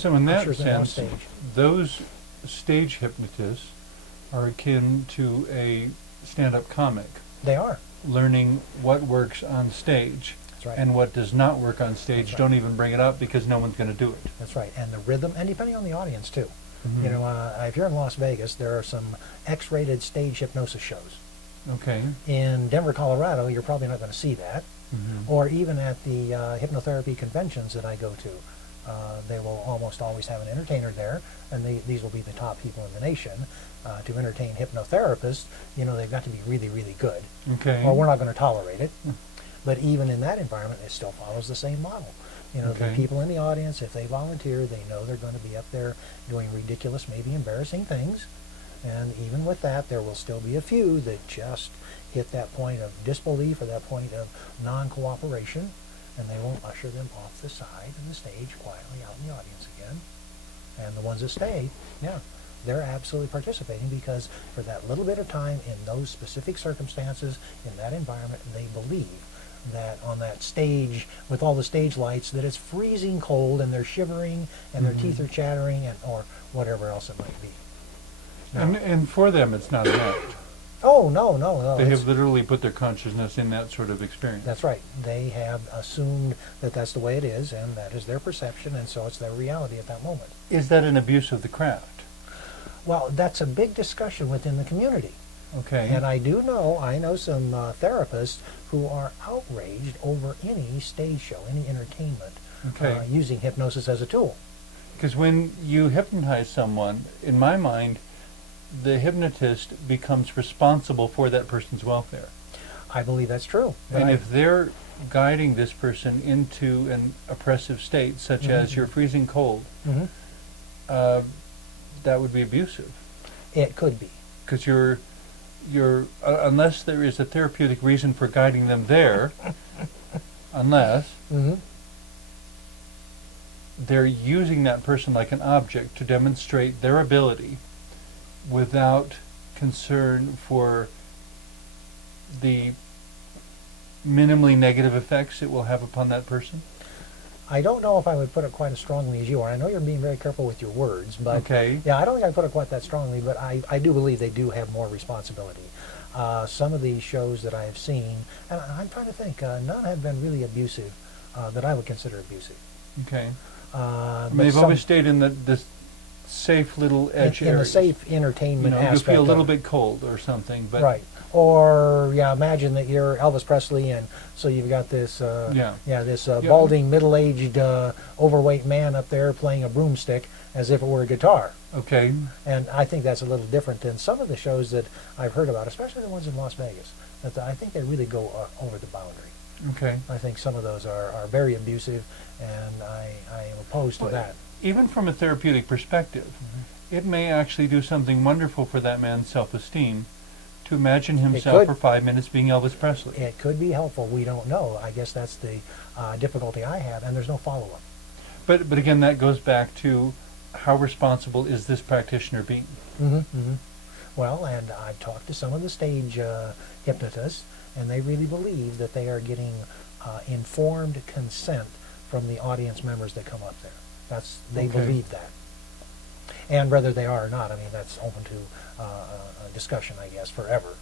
So in that ushers them on sense, stage. those stage hypnotists are akin to a stand-up comic, They are. learning what works on stage That's right. and what does not work on stage. That's right. Don't even bring it up because no one's going to do it. That's right. And the rhythm, and depending on the audience too. Mhm. You know, if you're in Las Vegas, there are some X-rated stage hypnosis shows. Okay. In Denver, Colorado, you're probably not going to see that. Mhm. Or even at the hypnotherapy conventions that I go to, they will almost always have an entertainer there, and these will be the top people in the nation. To entertain hypnotherapists, you know, they've got to be really, really good, Okay. or we're not going to tolerate it. But even in that environment, it still follows the same model. You know, Okay. the people in the audience, if they volunteer, they know they're going to be up there doing ridiculous, maybe embarrassing things. And even with that, there will still be a few that just hit that point of disbelief or that point of non-cooperation, and they will usher them off the side of the stage quietly out in the audience again. And the ones that stay, yeah, they're absolutely participating because for that little bit of time in those specific circumstances, in that environment, they believe that on that stage with all the stage lights that it's freezing cold and they're shivering and their teeth are chattering and or whatever else it might be. Now, And for them, it's not an act. oh, no. They it's- have literally put their consciousness in that sort of experience. That's right. They have assumed that that's the way it is, and that is their perception, and so it's their reality at that moment. Is that an abuse of the craft? Well, that's a big discussion within the community. Okay. And I know some therapists who are outraged over any stage show, any entertainment, Okay. using hypnosis as a tool. Because when you hypnotize someone, in my mind, the hypnotist becomes responsible for that person's welfare. I believe that's true. But And I- if they're guiding this person into an oppressive state, such as you're freezing cold, Mhm. that would be abusive. It could be. Because you're unless there is a therapeutic reason for guiding them there, unless Hmm. they're using that person like an object to demonstrate their ability without concern for the minimally negative effects it will have upon that person. I don't know if I would put it quite as strongly as you are. I know you're being very careful with your words, but Okay. yeah, I don't think I put it quite that strongly, but I do believe they do have more responsibility. Some of these shows that I have seen, and I'm trying to think, none have been really abusive that I would consider abusive. Okay. But They've some- always stayed in the safe little edge in the areas. safe You entertainment know, you aspect. feel a little of it. bit cold or something, but Right. Or yeah, imagine that you're Elvis Presley, and so you've got this this balding, middle-aged, overweight man up there playing a broomstick as if it were a guitar. okay. And I think that's a little different than some of the shows that I've heard about, especially the ones in Las Vegas. That I think they really go over the boundary. Okay. I think some of those are very abusive, and I am opposed to Well, that. Even from a therapeutic perspective, it may actually do something wonderful for that man's self-esteem to imagine himself could. for 5 minutes being Elvis Presley. It could be helpful. We don't know. I guess that's the difficulty I have, and there's no follow-up. But again, that goes back to how responsible is this practitioner being? Well, and I've talked to some of the stage hypnotists, and they really believe that they are getting informed consent from the audience members that come up there. They Okay. believe that. And whether they are or not, I mean, that's open to a discussion, I guess, forever.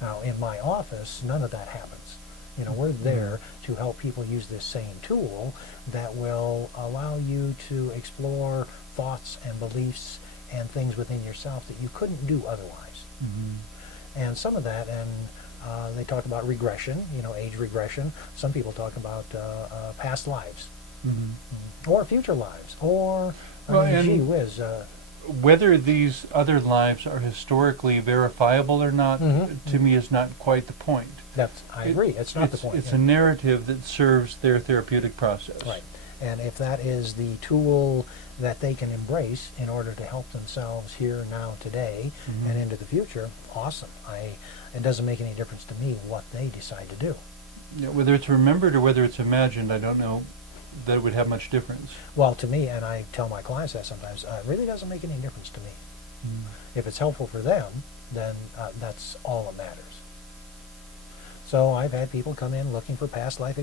Now, in my office, none of that happens. You know, we're there to help people use this same tool that will allow you to explore thoughts and beliefs and things within yourself that you couldn't do otherwise. And some of that, and they talk about regression, you know, age regression. Some people talk about past lives or future lives, or Well, I mean, and- gee whiz. Whether these other lives are historically verifiable or not, to me is not quite the point. I agree. It's not the point. It's yeah. a narrative that serves their therapeutic process. Right. And if that is the tool that they can embrace in order to help themselves here, now, today, and into the future, awesome. It doesn't make any difference to me what they decide to do. Yeah, whether it's remembered or whether it's imagined, I don't know that it would have much difference. Well, to me, and I tell my clients that sometimes, it really doesn't make any difference to me. If it's helpful for them, then that's all that matters. So I've had people come in looking for past life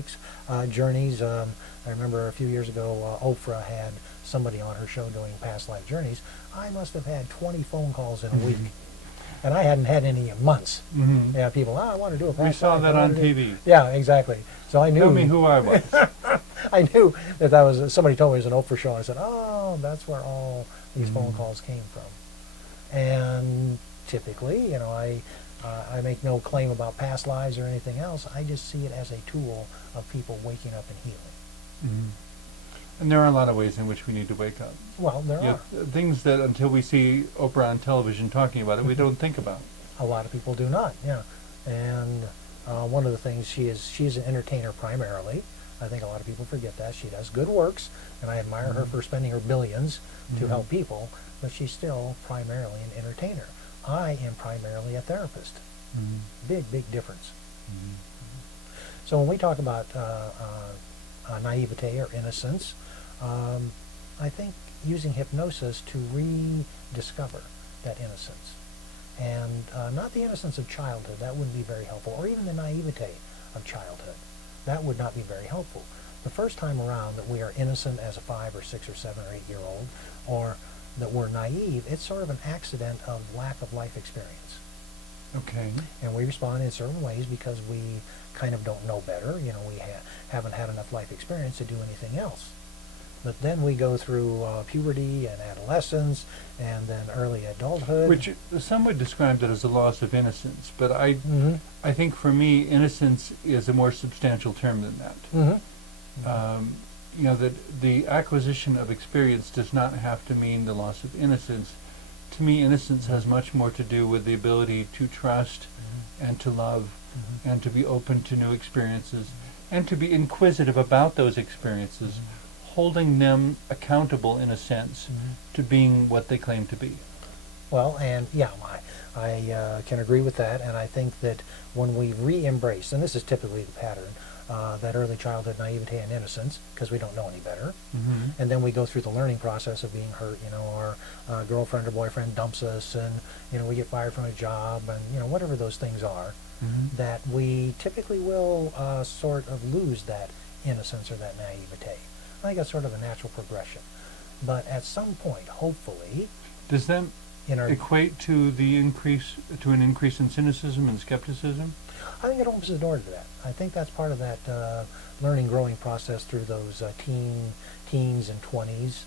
journeys. I remember a few years ago, Oprah had somebody on her show doing past life journeys. I must have had 20 phone calls in a week, and I hadn't had any in months. Mm-hmm. Yeah, people, I want to do a past life. We saw that on TV. Yeah, exactly. So I knew. Tell me who I was. I knew that was somebody told me it was an Oprah show. I said, oh, that's where all these phone calls came from. And typically, you know, I make no claim about past lives or anything else. I just see it as a tool of people waking up and healing. Mm-hmm. And there are a lot of ways in which we need to wake up. Well, there are. Things that until we see Oprah on television talking about it, we don't think about. A lot of people do not, yeah. And one of the things, she's an entertainer primarily. I think a lot of people forget that. She does good works, and I admire her for spending her billions to help people, but she's still primarily an entertainer. I am primarily a therapist. Big, big difference. So when we talk about naivete or innocence, I think using hypnosis to rediscover that innocence. And not the innocence of childhood, that wouldn't be very helpful, or even the naivete of childhood. That would not be very helpful. The first time around that we are innocent as a 5 or 6 or 7 or 8 year old, or that we're naive, it's sort of an accident of lack of life experience. Okay. And we respond in certain ways because we kind of don't know better. You know, we haven't had enough life experience to do anything else. But then we go through puberty and adolescence and then early adulthood. Which some would describe that as a loss of innocence, but I think for me, innocence is a more substantial term than that. You know, that the acquisition of experience does not have to mean the loss of innocence. To me, innocence has much more to do with the ability to trust and to love and to be open to new experiences and to be inquisitive about those experiences, holding them accountable in a sense to being what they claim to be. Well, and yeah, I can agree with that, and I think that when we re-embrace, and this is typically the pattern, that early childhood naivete and innocence, because we don't know any better, and then we go through the learning process of being hurt. You know, our girlfriend or boyfriend dumps us, and you know we get fired from a job, and you know whatever those things are, that we typically will sort of lose that innocence or that naivete. I think that's sort of a natural progression. But at some point, hopefully, does that equate to an increase in cynicism and skepticism? I think it opens the door to that. I think that's part of that learning, growing process through those teens and 20s,